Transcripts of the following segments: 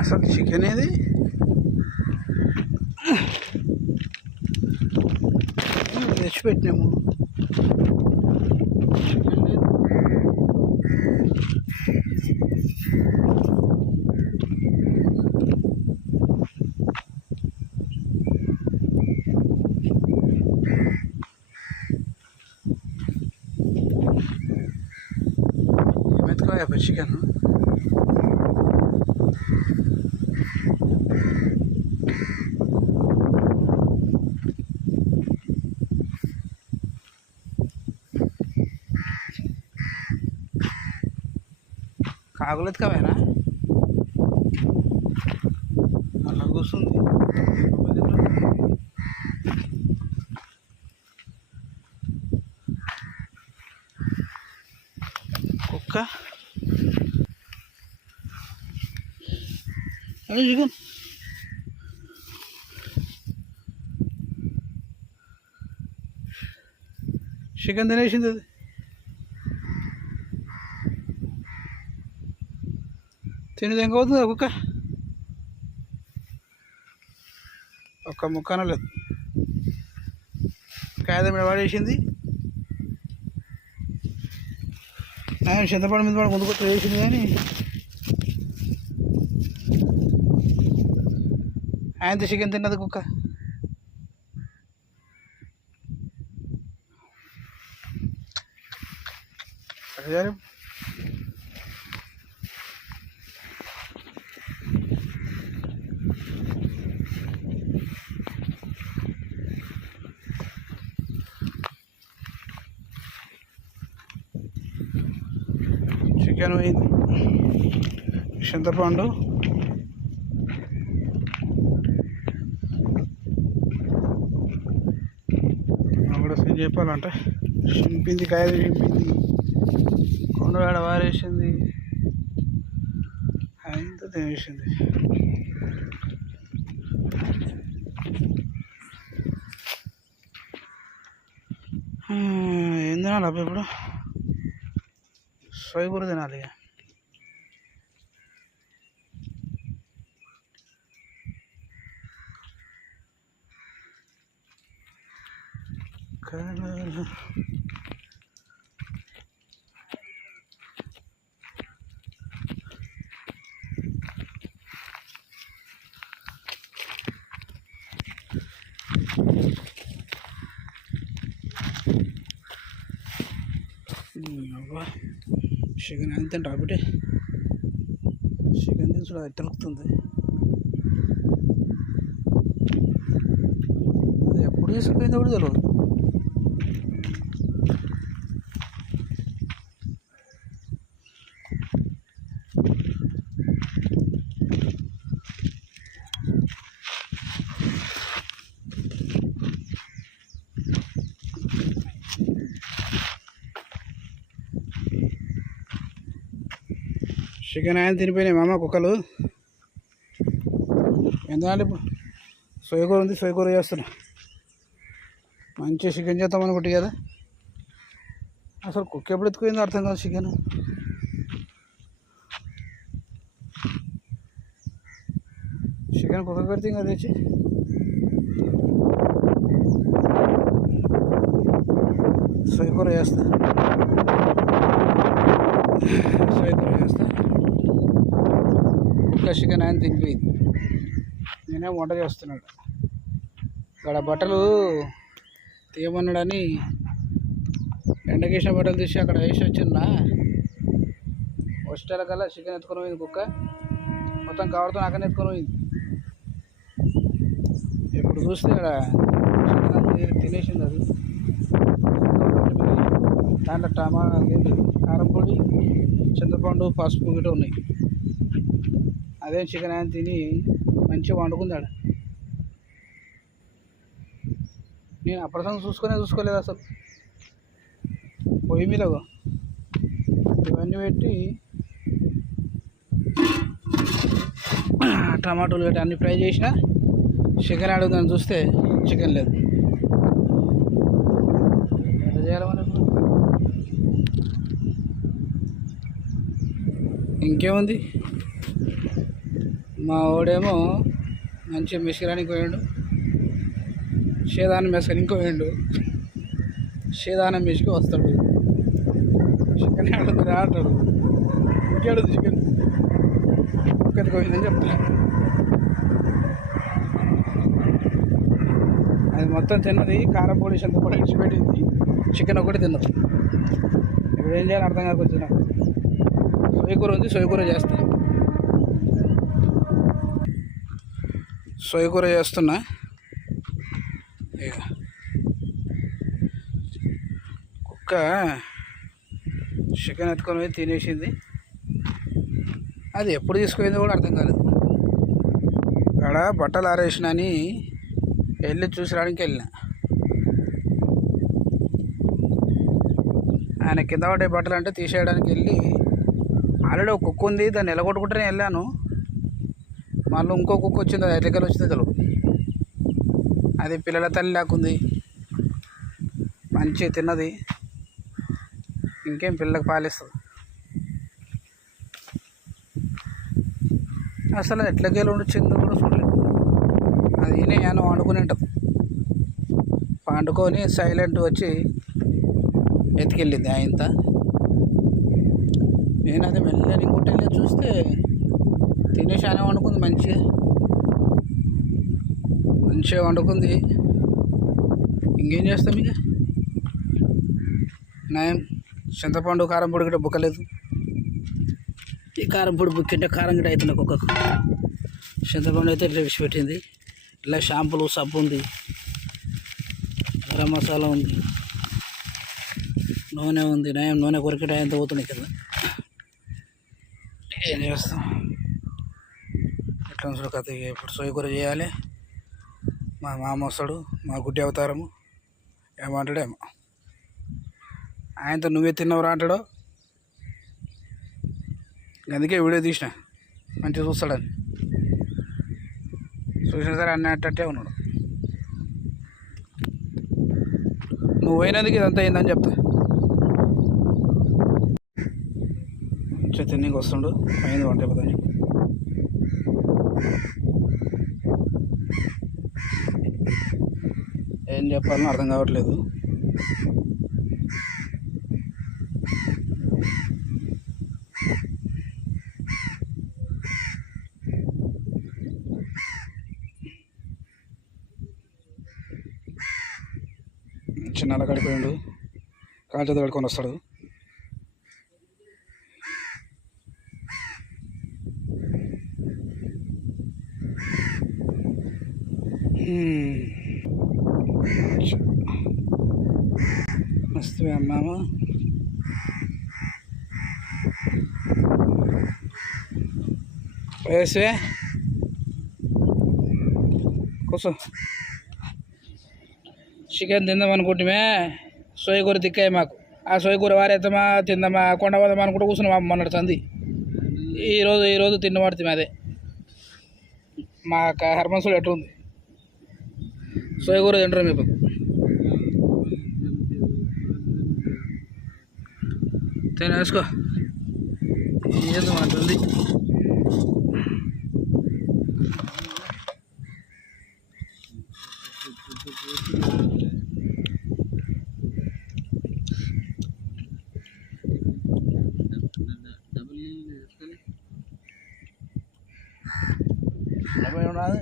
అసలు చికెన్ ఏది తెచ్చిపెట్టినాము. చికెన్ లేదు. ఏమెత్తుకోయా చికెన్? కాకులు ఎత్తుకోవేనా? అలా కూర్చుంది కుక్క. అది చికెన్ చికెన్ తినేసింది. అది తినేది ఏం అవుతుంది కుక్క? ఒక్క ముక్కన లేదు. కాయద మీద పడేసింది. ఆయన చింతపండు మీద పడి ముందు కొట్టు వేసింది. కానీ ఆయనతో చికెన్ తిన్నది కుక్క. చికెన్ పోయింది, చింతపండు, కూడా ఏం చెప్పాలంటే చింపింది, కాయలు చింపింది, కొండవాడ వారేసింది, అంత తినేసింది. ఏం తినాలి అబ్బా ఇప్పుడు? సోయ కూర తినాలి. చికెన్ ఎంత తింటా ఒకటి? చికెన్ తిని చూడ ఎట్టలుకుతుంది. అది ఎప్పుడు తీసుకుపోయిందో కూడా తెలియదు. చికెన్ ఆయన తినిపోయినాయి మామ కుక్కలు. ఎందుకంటే ఇప్పుడు సోయకూర ఉంది, సోయకూర చేస్తున్నా. మంచిగా చికెన్ చేద్దాం అనుకుంటే కదా. అసలు కుక్క ఎప్పుడు ఎత్తుకుపోయిందో అర్థం కాదు. చికెన్ కుక్క పెడితే ఇంకా తెచ్చి సోయకూర చేస్తా. కుక్క చికెన్ ఆయన తినిపోయింది. నేనే వంట చేస్తున్నాడు. ఇక్కడ బట్టలు తీయమన్నాడని ఎండకేసిన బట్టలు తీసి అక్కడ వేసి వచ్చిందా. వచ్చేల కల్లా చికెన్ ఎత్తుకొని పోయింది కుక్క. మొత్తం కావడంతో అక్కడనే ఎత్తుకొని పోయింది. ఇప్పుడు చూస్తే ఇక్కడ చికెన్ తినేసింది. అది దాంట్లో టమాటా, కారం పొడి, చింతపండు, పసుపు గిట్ట ఉన్నాయి. అదే చికెన్ ఆయన తిని మంచిగా వండుకుందాడు. నేను అప్పటిదాకా చూసుకోలేదు అసలు. పొయ్యి మీద ఇవన్నీ పెట్టి టమాటోలు గట్టి అన్ని ఫ్రై చేసిన. చికెన్ అడుగుదాన్ని చూస్తే చికెన్ లేదు. ఎంత చేయాలి మనం? ఇంకేముంది, మా వాడేమో మంచి మిషిరానికి పోయాడు, షేదానం మెసకానికి పోయాడు. షేదానం మెసికి వస్తాడు, చికెన్ ఆడుతుంది ఆడతాడు, ఇంకేడు చికెన్ ఒక్కరికి పోయిందని చెప్తా. అది మొత్తం తిన్నది, కారం పొడి చింతపొడి ఇచ్చిపెట్టింది, చికెన్ ఒకటి తిన్నది. ఇప్పుడు ఏం చేయాలి అర్థం కాకపోతే నాకు. సొయ్యకూర ఉంది, సొయ్యకూర చేస్తా. సొయ్యకూర చేస్తున్నా. ఇక కుక్క చికెన్ ఎత్తుకొని పోయి తినేసింది. అది ఎప్పుడు తీసుకుపోయిందో కూడా అర్థం కాలేదు. అక్కడ బట్టలు ఆరేసిన అని వెళ్ళి చూసడానికి వెళ్ళిన. ఆయన కింద పడే బట్టలు అంటే తీసేయడానికి వెళ్ళి ఆల్రెడీ ఒక కుక్క ఉంది, దాన్ని ఎలగొట్టుకుంటూనే వెళ్ళాను. మళ్ళీ ఇంకో కుక్క వచ్చింది, అది ఎట్లకెళ్ళి వచ్చిందో తెలియదు. అది పిల్లల తల్లి లేకుంది, మంచిగా తిన్నది, ఇంకేం పిల్లలకు పాలిస్తుంది. అసలు ఎట్లకెళ్ళి వచ్చిందో కూడా చూడలేదు. అది నేను వండుకుని ఉంటుంది, పండుకొని సైలెంట్ వచ్చి ఎత్తుకెళ్ళింది ఆయనత. నేను అది మెల్లగా ఇంకోటి వెళ్ళి చూస్తే తినేసి ఆయన వండుకుంది, మంచిగా వండుకుంది. ఇంకేం చేస్తాం ఇక. నయం చింతపండు కారం పొడి కూడా బుక్కలేదు. ఈ కారం పొడి బుక్కింటే కారం గిట్ట అవుతుంది ఒక్కొక్క. చింతపండు అయితే ఇట్లా విడిచిపెట్టింది. ఇలా షాంపులు, సబ్బు ఉంది, గరం మసాలా ఉంది, నూనె ఉంది. నయం నూనె కొరికేట ఎంత పోతుంది కింద. ఏం చేస్తాం, ఎట్లా చూడ కథ. ఇప్పుడు సొయ్యకూర చేయాలి. మా మామ వస్తాడు, మా గుడ్డి అవతారము. ఏమంటాడేమో, ఆయనతో నువ్వే తిన్నవరా అంటాడో. అందుకే వీడియో తీసిన, మంచిగా చూస్తాడని. చూసినా సరే అన్నట్టే ఉన్నాడు. నువ్వు పోయినందుకు ఇదంతా అయిందని చెప్తా. మంచిగా తిన్నీకి వస్తుండు, అయింది వంట అయిపోతుంది. ఏం చెప్పాలని అర్థం కావట్లేదు. చిన్న కడిపోయిండు, కాలు చేత కడుకొని వస్తాడు. మస్తు అమ్మామ వేసే కూర్చో. చికెన్ తిందాం అనుకుంటుమే, సొయ్యకూర దిక్కాయి మాకు. ఆ సొయ్యకూర వారేద్దామా తిందామా కొండ పోదామా అనుకుంటూ కూర్చున్నాం మొన్నటి సంది. ఈరోజు తిన్నవాడుతుంది. అదే మా హర్మన్సులు ఎట్లుంది, సొయ్యకూర తింటారు మీకు. వేసుకో, ఏదో అంటుంది. ఉన్నది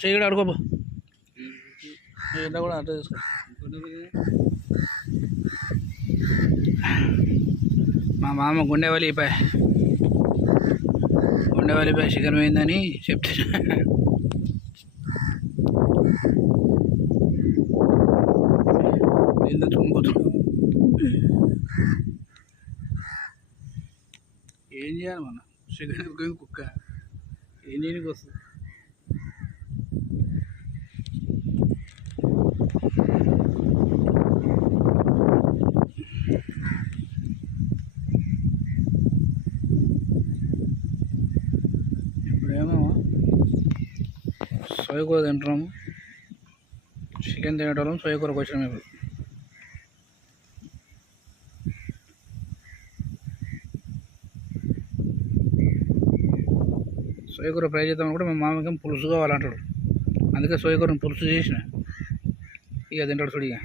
చెయ్యి కూడా అడుకోపో, ఇంట్లో కూడా అట్లా తీసుకో. మా మామ గుండె వలిపోయి చికెన్ పోయిందని చెప్తే ఏం చేయాలి మనం, చికెన్ కుక్క ఏం చేయడానికి వస్తుంది. ఇప్పుడేమో సొయ్యకూర తింటున్నాము, చికెన్ తినేటోళ్ళం సొయ్యకూరకు వచ్చినాము. ఇప్పుడు సోయకూర ఫ్రై చేద్దామని కూడా మా మామకి పులుసు కావాలంటాడు. అందుకే సోయకూరని పులుసు చేసిన ఇక తింటాడు చూడు ఇక.